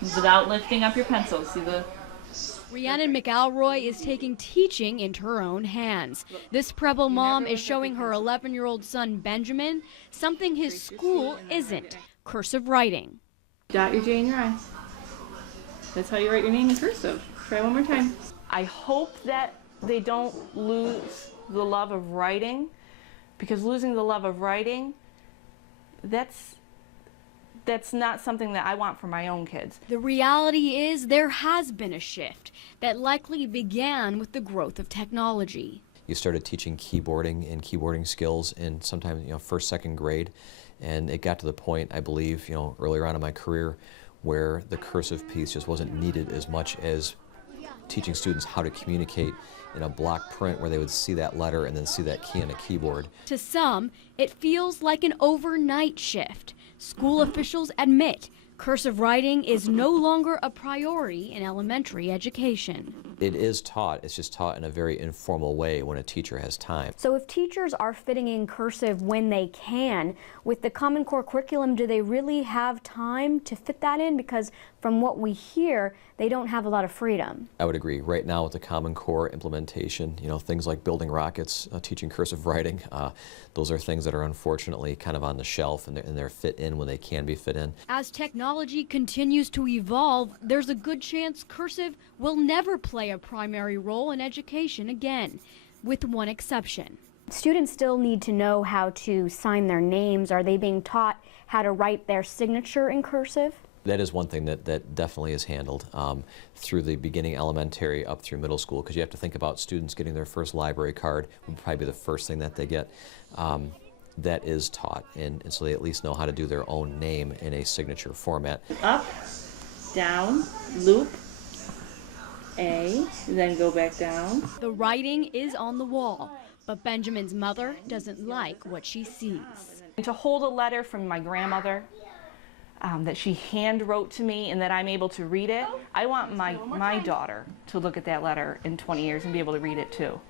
without lifting up your pencil. See the... Rhiannon McElroy is taking teaching into her own hands. This Preble mom is showing her 11-year-old son Benjamin something his school isn't: cursive writing. Dot your J in your I. That's how you write your name in cursive. Try one more time. I hope that they don't lose the love of writing, because losing the love of writing, that's not something that I want for my own kids. The reality is there has been a shift that likely began with the growth of technology. You started teaching keyboarding and keyboarding skills in sometimes, first, second grade, and it got to the point, I believe, earlier on in my career, where the cursive piece just wasn't needed as much as teaching students how to communicate in a block print where they would see that letter and then see that key on a keyboard. To some, it feels like an overnight shift. School officials admit cursive writing is no longer a priority in elementary education. It is taught, it's just taught in a very informal way when a teacher has time. So if teachers are fitting in cursive when they can, with the Common Core curriculum, do they really have time to fit that in? Because from what we hear, they don't have a lot of freedom. I would agree. Right now with the Common Core implementation, things like building rockets, teaching cursive writing, those are things that are unfortunately kind of on the shelf, and they're fit in when they can be fit in. As technology continues to evolve, there's a good chance cursive will never play a primary role in education again, with one exception. Students still need to know how to sign their names. Are they being taught how to write their signature in cursive? That is one thing that definitely is handled through the beginning elementary up through middle school, because you have to think about students getting their first library card would probably be the first thing that they get. That is taught, and so they at least know how to do their own name in a signature format. Up, down, loop, A, then go back down. The writing is on the wall, but Benjamin's mother doesn't like what she sees. To hold a letter from my grandmother that she hand wrote to me and that I'm able to read it, I want my daughter to look at that letter in 20 years and be able to read it too.